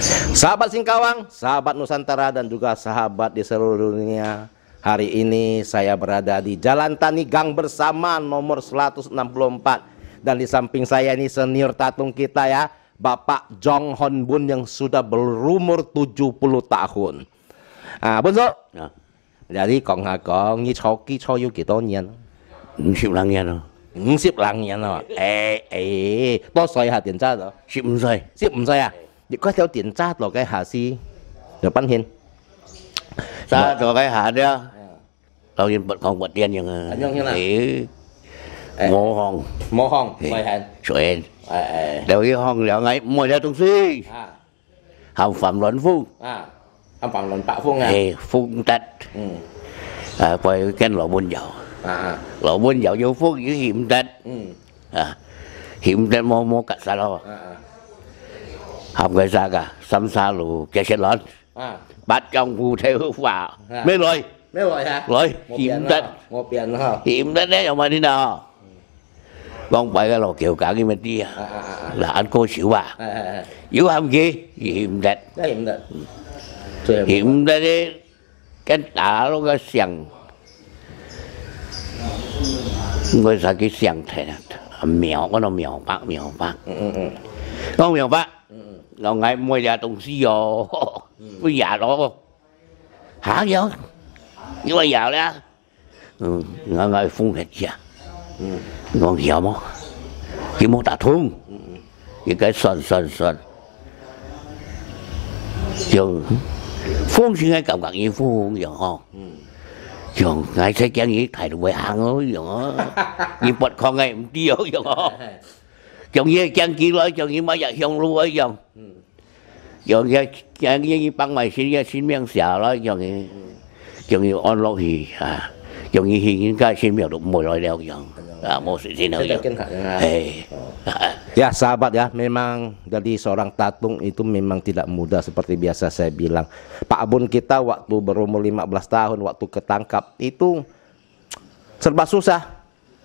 Sahabat Singkawang, sahabat Nusantara dan juga sahabat di seluruh dunia. Hari ini saya berada di Jalan Tani Gang Bersama nomor 164. Dan di samping saya ini senior tatung kita ya, Bapak Jong Hon Bun yang sudah berumur 70 tahun. Bun So, jadi Kong Kong, ini Choki Choyuกี่多年50年咯？50年咯，多歲下電渣咗，15歲。 15歲啊？如果有電渣落嘅下司就賓獻，Sa cho cái hạ đó, đầu tiên bật con bật tiền nhưng thì ngô hòn, 冇行為係 chuyện đều cái hòn đều ngay mỗi đứa tung suy, hàm phẩm luận phu, 啱房輪百風啊， thì phun tết, quay cái lỗ buôn dạo vô phúc với hiểm tết, hiểm tết mua cả sao đâu, học cái sao cả, xăm xa lù cái xe lớn, bắt trong phu theo vào, mấy rồi. 咩來啊？ Rồi, hiểm tết, 我變啦， hiểm tết đấy, mà đi nào, con bảy cái lò kiểu cả cái bên kia, là anh cô xỉu à, yếu ham kia, hiểm tết, 真係唔得， hiểm tết đấy, cái tả nó cái xiềng, người ta cái xiềng thế này, mèo có nó mèo bạc, con mèo bạc, nó ngay mua nhà tổng sĩ rồi, bây giờ đó, hả vậy? Nhưng mà giờ đó, ngay phun hết chưa? Ngon hiểu không? Chỉ muốn tạ thương, cái sơn, trường phun xin ngay cầm cẳng như phun vậy không? Trường ngay sẽ chán nghĩ thầy được về hàng ơi vậy, như bật con ngay một tiêu vậy không? Trường như chán kia nói trường như mấy giờ không luôn ấy trường, trường như băng mày xin miếng xả đó trường như on lo thì trường như hiện cái xin miếng được mồi rồi đeo trường. Mau sini Ya sahabat ya, memang jadi seorang tatung itu memang tidak mudah seperti biasa saya bilang. Pak Bun kita waktu berumur 15 tahun, waktu ketangkap itu serba susah,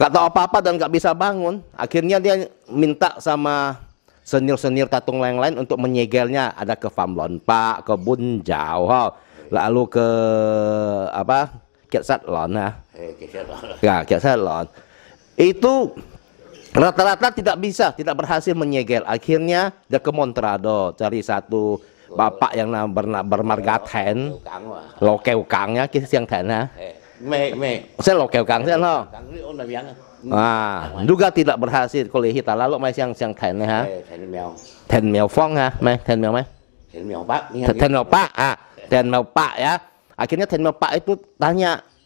nggak tahu apa-apa dan nggak bisa bangun. Akhirnya dia minta sama senior tatung lain-lain untuk menyegelnya. Ada ke Famlon Pak, ke Bun Jauh, lalu ke apa Kiat Satlon ya, Kiat Satlon. Itu rata-rata tidak berhasil menyegel. Akhirnya dia ke Montrado cari satu bapak yang bermarga Ten, Lokeu Kangnya kisah yang Ten ya. Saya Lokeu Kang saya loh. Juga tidak berhasil kalau kita lalu masih yang Ten ya. Ten Miao Fong ya, Ten Miao Pak ya. Akhirnya Ten Miao Pak itu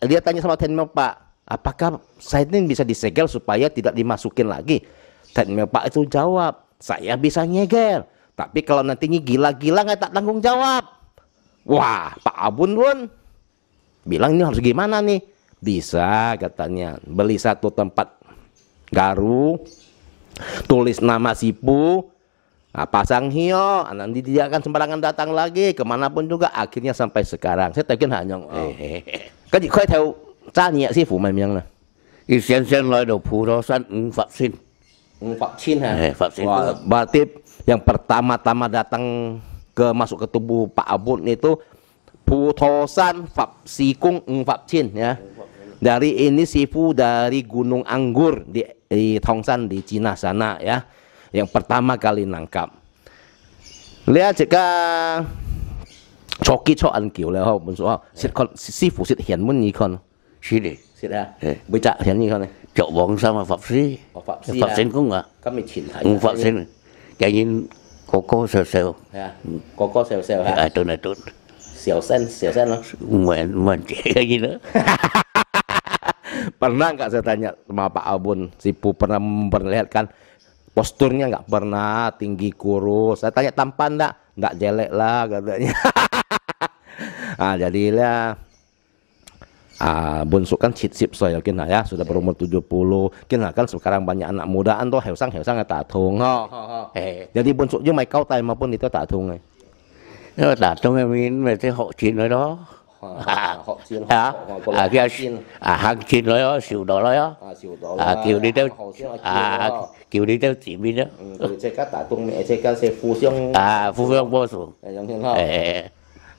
dia tanya sama Ten Miao Pak, apakah saya ini bisa disegel supaya tidak dimasukin lagi? Ten Miao Pak itu jawab, saya bisa nyegel, tapi kalau nantinya gila-gila nggak tak tanggung jawab. Wah, Pak Abun pun bilang ini harus gimana nih? Bisa katanya, beli satu tempat garu, tulis nama Sipu, pasang hio, nanti dia akan sembarangan datang lagi kemanapun juga. Akhirnya sampai sekarang saya tahu hanya cái gì khơi theo cha nhẹ sư phụ mày miệng này. Cái sen nói đầu phù đó san Phạm Xin. Phạm Xin ha. Phạm Xin. Berarti yang pertama-tama datang masuk ke tubuh Pak Abun itu Putosan Fap Sikung Fap Chin ya. Dari ini sifu dari Gunung Anggur di Tongsan di Cina sana ya. Yang pertama kali nangkap. Lihat jika Choki cho ăn kiểu là không, một số sư phụ sẽ hiện muốn như con, Sĩ đi. sẽ ra, bây giờ hiện như con này, Chỗ bọn sao mà Phạm Sĩ, Phạm Xin cũng à, các mình chỉnh thấy, Phạm Xin, cái như cô sờ có sèo hả, tôi này tốt, sèo sen nó, mình chỉ cái gì nữa. Pernah nggak saya tanya sama Pak Abun, Sipu pernah memperlihatkan posturnya nggak pernah tinggi kurus, saya tanya tampan nggak jelek lah katanya. Jadilah Bun So kan sip saya ya sudah berumur 70. Kena kan sekarang banyak anak mudaan tuh heusang tatung. Jadi Bun So với mày câu tay mà Bun itu tatung này. Nó tatung em về cái hộ chín ở đó. hả hàng chín rồi đó xỉu đó rồi đó kiểu đi theo kiểu đi theo chỉ bên đó phu phương bos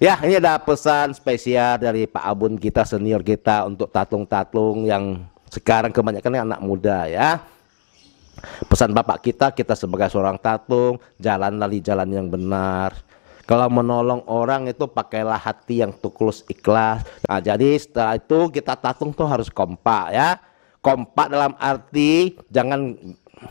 Ya, ini ada pesan spesial dari Pak Abun kita, senior kita, untuk tatung-tatung yang sekarang kebanyakan anak muda ya. Pesan Bapak kita sebagai seorang tatung, jalanlah di jalan yang benar. Kalau menolong orang itu pakailah hati yang tulus, ikhlas. Nah, jadi setelah itu kita tatung tuh harus kompak ya. Kompak dalam arti jangan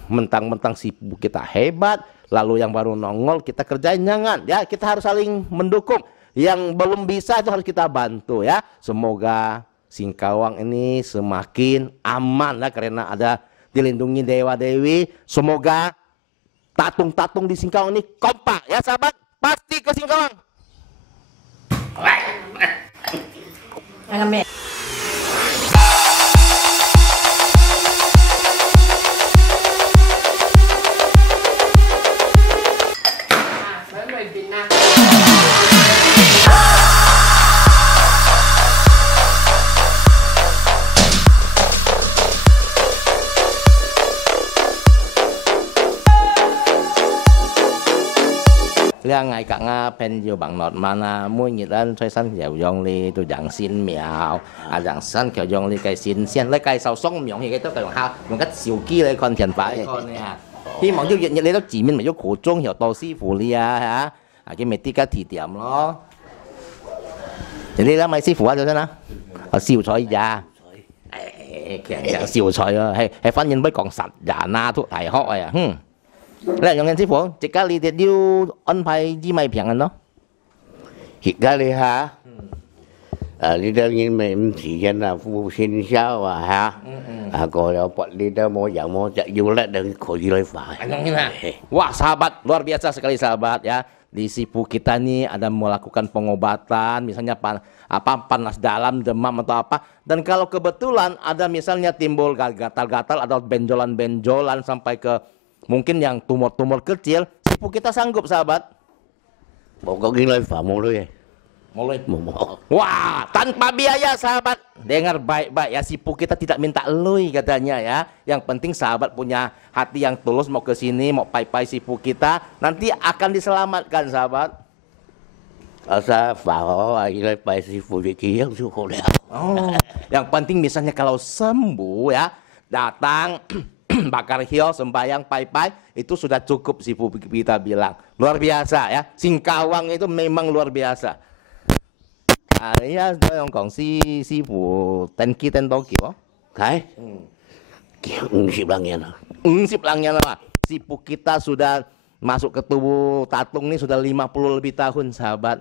mentang-mentang sibuk kita hebat, lalu yang baru nongol kita kerjain, jangan ya. Kita harus saling mendukung. Yang belum bisa itu harus kita bantu ya. Semoga Singkawang ini semakin aman ya, karena ada dilindungi Dewa Dewi. Semoga tatung-tatung di Singkawang ini kompak ya sahabat. Pasti ke Singkawang. Là ngày cả Nga pen nhiều bằng nọt mana mỗi người dân xoay sân kiểu dùng li tôi dạng xin mèo dạng sân kiểu dùng li cái xin xiên lấy cái sau sống miệng thì cái tốt cái bằng ha bằng cách siêu kỹ lấy con tiền phải con này hy vọng yêu nhận lấy đó chỉ mình mà yêu khổ trung hiểu tổ sư phụ li hả cái mấy tí cái thị điểm đó thì đi là mấy sư phụ cho thế nào siêu sỏi già kiểu siêu sỏi hay phát nhân với còn sạch giả na thuốc thải họ à Là những sư phụ, chỉ có lý thì yêu anh phải gì mày phiền anh đó. Chỉ có lý hả? Lý đó nhìn mình chỉ dân là phụ sinh sao à ha. Kalau dapat lý đó mau yang mau cak jualan dan kau jual phải. Wah sahabat, luar biasa sekali sahabat ya. Di Sipu kita nih ada melakukan pengobatan, misalnya panas dalam, demam atau apa. Dan kalau kebetulan ada misalnya timbul gatal-gatal atau benjolan-benjolan sampai ke mungkin yang tumor-tumor kecil, Sipu kita sanggup sahabat. Pokoknya mulai mulai ya. Mulai. Wah, tanpa biaya sahabat. Dengar baik-baik ya, Sipu kita tidak minta lui katanya ya. Yang penting sahabat punya hati yang tulus mau ke sini, mau pai-pai Sipu kita, nanti akan diselamatkan sahabat. Asa phao ai pai Sipu kia yang suka lihat. Oh, yang penting misalnya kalau sembuh ya, datang bakar hio, sembayang, pai-pai, itu sudah cukup Sipu kita bilang. Luar biasa ya. Singkawang itu memang luar biasa. Iya, yang kongsi Sipu tenki tentoki kok. Kai? Sip langnya. Sip langnya lah. Sipu kita sudah masuk ke tubuh tatung ini sudah 50 lebih tahun sahabat.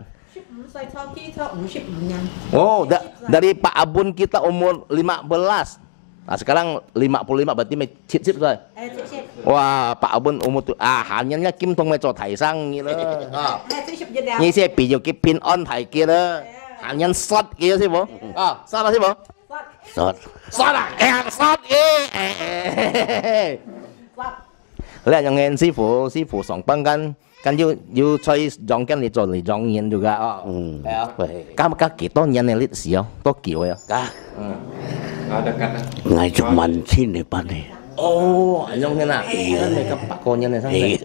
Oh, dari Pak Abun kita umur 15. Nah, sekarang 55 berarti sip rồi. Wah, Pak Abun umur tuh hanya Kim Tong Meco Thai Sang gitu. Ini saya pinjau ke pin on Thai kia hanya shot gitu sih, Bu. Shot sih, Bu. Shot. Shot shot Lihat yang ngin sư phụ sòng băng kan you chơi dòng cái này做嚟dòng nhân juga. Các幾多人嘅歷史都叫呀。Ada kata. Ngai cuma sini pandai. Oh, yang kena. Mereka pakonya nih.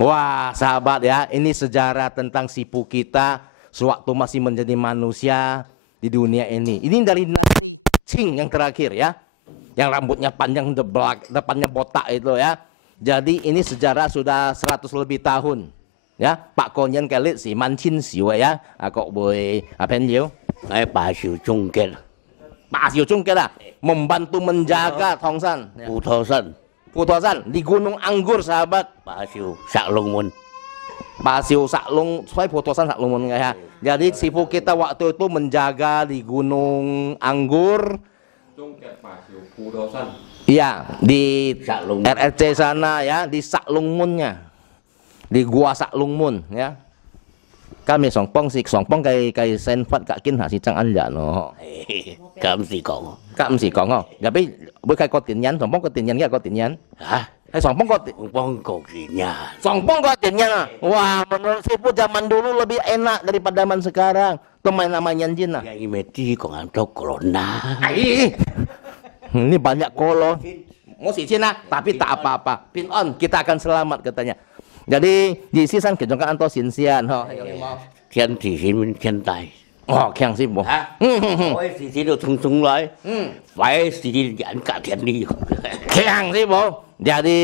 Wah, sahabat ya, ini sejarah tentang Sipu kita sewaktu masih menjadi manusia di dunia ini. Ini dari Cing yang terakhir ya, yang rambutnya panjang depannya botak itu ya. Jadi ini sejarah sudah 100 lebih tahun ya. Pak Konyen kelit si Mancin Siu ya. Kok boleh apa nhiều? Pak Siu Chung Ket. Pak Siu Chung Ket membantu menjaga Tongsan. Putosan di Gunung Anggur sahabat. Pak Siu Saklungmun. Pak Siu Saklung, supaya Putosan Saklungmun ya. Jadi Sipu kita waktu itu menjaga di Gunung Anggur. Chung Ket Pak Siu Putosan. Iya, di RRC sana ya, di Saklungmunnya. Di Gua Saklungmun ya. Kami songpong kay senfat kak kin si Chang Anja no. Cảm gì còn? Cảm gì còn không? Tapi bữa khai có tiền nhắn, songpong có tiền nhắn, có tiền nhắn. Hả? Hay songpong có tiền nhắn. Songpong có tiền nhắn. Wah, menurut Sipu zaman dulu lebih enak daripada zaman sekarang. Teman namanya Jin lah. Yang imeti kong anto corona. Ini banyak kolon. Mau si Cina, tapi tak apa-apa. Pin on, kita akan selamat katanya. Jadi di sini kan kejongkan anto sinsian. Thiên thì thiên tai. Oh, kiang sih bu. Ôi thì thì được thung thung lại. Phải thì giãn cả thiên đi. Kiang sih bu. Jadi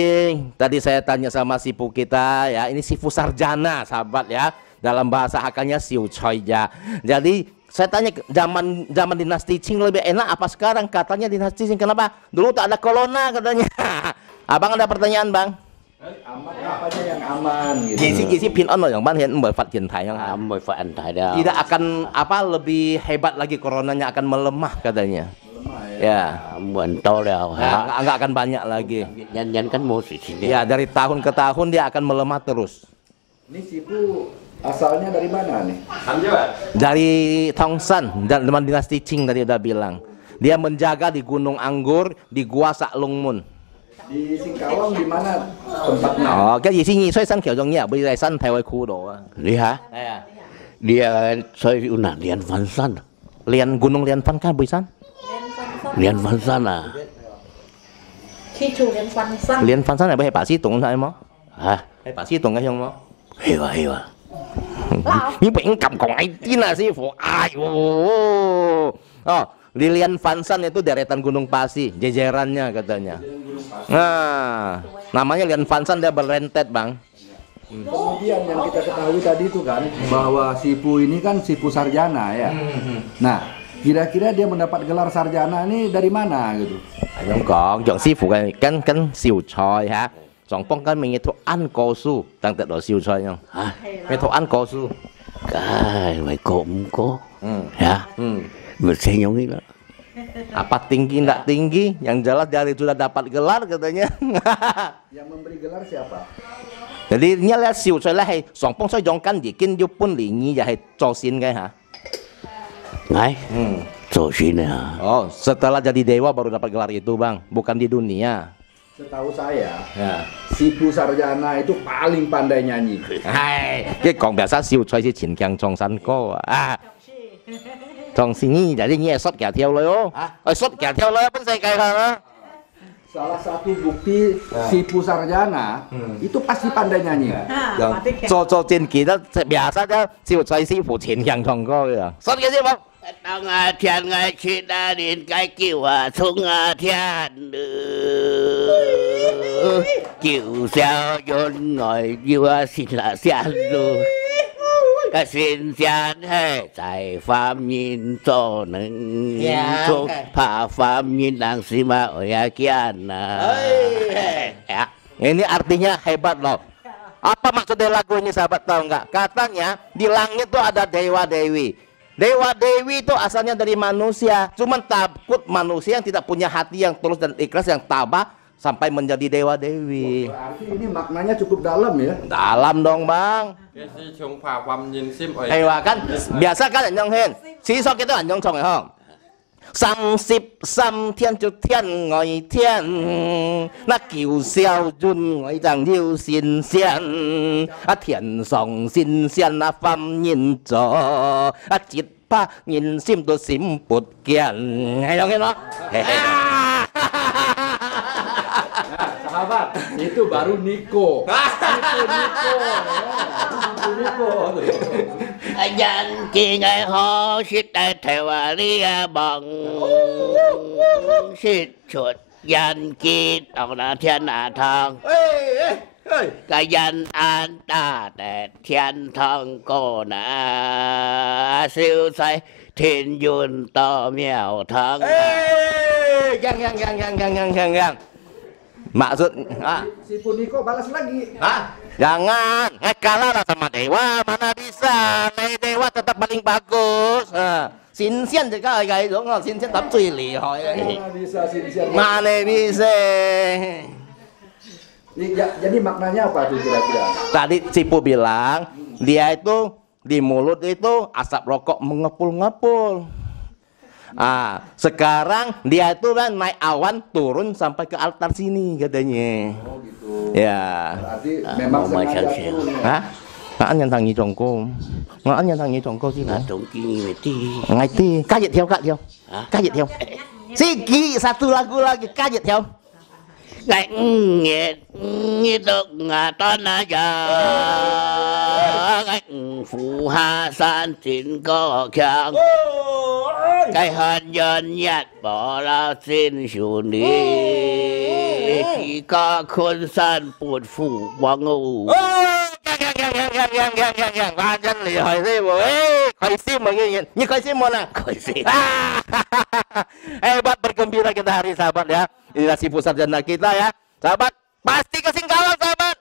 tadi saya tanya sama sipu kita ya, ini sipu sarjana sahabat ya. Dalam bahasa akalnya siu choi ja. Jadi saya tanya zaman dinasti Qing lebih enak apa sekarang? Katanya dinasti Qing kenapa? Dulu tak ada corona katanya. Abang ada pertanyaan bang? Aman apanya yang aman gitu. Gisi pin on yang bang hiện bởi Phật hiện tại yang Mới phải ăn thải đâu. tidak akan apa lebih hebat lagi coronanya akan melemah katanya. Ya. Bukan to đâu hả? Enggak akan banyak lagi. Nhân kan mau sih sini. Ya dari tahun ke tahun dia akan melemah terus. Ini sipu asalnya dari mana nih? Dari Tongsan dan teman dinasti Qing tadi udah bilang. Dia menjaga di Gunung Anggur di Gua Saklungmun. Di Singkawang di mana tempatnya? Oh, cái gì xin xoay sân kiểu giống như bây giờ sân theo cái khu đồ. Đi hả? Dia saya una Lian Fan San. Gunung Lian Fan kan Bui San? Lian Fan San à? Khi chủ Lian Fan San. Lian Fan San này bây giờ bà sĩ tụng hay không? Hả? Hay bà sĩ tụng hay không? Hiểu à. Như bệnh cầm còn ai tin là sư phụ. Ayo. Oh, Lilian Fan San itu deretan Gunung Pasi, jejerannya katanya. Nah, namanya Lian Fan San dia berentet, Bang. Kemudian yang kita ketahui tadi itu kan bahwa sipu ini kan sipu sarjana ya. Nah, kira-kira dia mendapat gelar sarjana ini dari mana gitu? Không còn, chọn sư phụ kan siêu choi ha. Chọn phong kan mình thuộc ăn cô su, đang tự đổi siêu choi không? Hả? Mình thuộc ăn cô su. Cái mày cũng có. Ya. Mình sẽ giống như đó. Apa tinggi enggak tinggi, yang jelas dari sudah dapat gelar katanya. Yang memberi gelar siapa? Jadi ini là siêu choi là hay song phong choi kan di kin yu pun li ni ya hay cho xin cái hả? Ngay. Cho xin này hả? Oh, setelah jadi dewa baru dapat gelar itu, Bang. Bukan di dunia. Setahu saya, Ya. sipu sarjana itu paling pandai nyanyi. Hai, cái còn biasa siêu choi si chiến cường trong sân cô à. Trong sini jadi ni sốt kẻ theoเลยoh. Sốt kẻ theoเลยpun saya kayak Salah satu bukti sipu sarjana itu pasti pandai nyanyi. Cho trên kỳ đó biasa đó siêu choi sư phụ chiến cường trong cô kìa. Sốt cái gì bang? Tao ngà thiên ngà chi đa đến cái kiểu à xuống ngà thiên kiểu sao yun ngồi yêu xin là xin luôn cái xin xin hay tại phạm nhân cho nên cho phá phạm nhân đang si ma ở ya kian à. Ini artinya hebat loh. Apa maksud lagu ini sahabat tahu nggak? Katanya di langit tuh ada dewa dewi. Dewa dewi itu asalnya dari manusia. Cuman takut manusia yang tidak punya hati yang tulus dan ikhlas yang tabah sampai menjadi dewa dewi. Berarti ini maknanya cukup dalam ya. Dalam dong bang. Cái si chúng phà văm nhìn sim ở Hay kan biasa kan anh hen. Si so kita anh chong hay không? 33就天外天，那九霄雲外爭要神仙，啊天上神仙啊翻現咗，啊一把人心都閃撥見，係咁嘅咯。 Sahabat, itu baru Niko. Niko. Nhân chi ngày ho xích đại theo lý bằng xích chuột nhân chi đầu là thiên hạ thăng cái nhân an ta để thiên thăng cô nà siêu say thiên duyên to mèo thăng. Gang. Maksud Si Puniko balas lagi. jangan, kalah lah sama dewa, mana bisa, dewa tetap paling bagus. Sinsian juga kayak itu, sinsian tapi最厉害. Mana bisa Sinsian? Mana bisa. Jadi maknanya apa tuh kira-kira? Tadi Cipu bilang dia itu di mulut itu asap rokok mengepul-ngepul. Sekarang dia itu kan naik awan turun sampai ke altar sini katanya. Oh gitu. Ya. Berarti memang sengaja turun. Ngã nhân thằng nhị chồng cô. Ngã nhân thằng nhị chồng cô gì Là nữa? trong kia mày ti. Ngay ti. Kajet theo. Hả? Kajet theo. Siki satu lagu lagi kajet theo. Cái nghe được ton aja. Cái phù ha san xin có khang. Cái hân nhân nhạt bỏ ra xin chủ ní. Chỉ có khôn san buồn phủ quang ngủ. Ba chân lì hỏi gì bộ khởi sim mà nghe như khởi sim mana? Khởi sim. Hebat bergembira kita hari sahabat ya. Inilah si sarjana kita ya. Sahabat, pasti kesinggalan sahabat.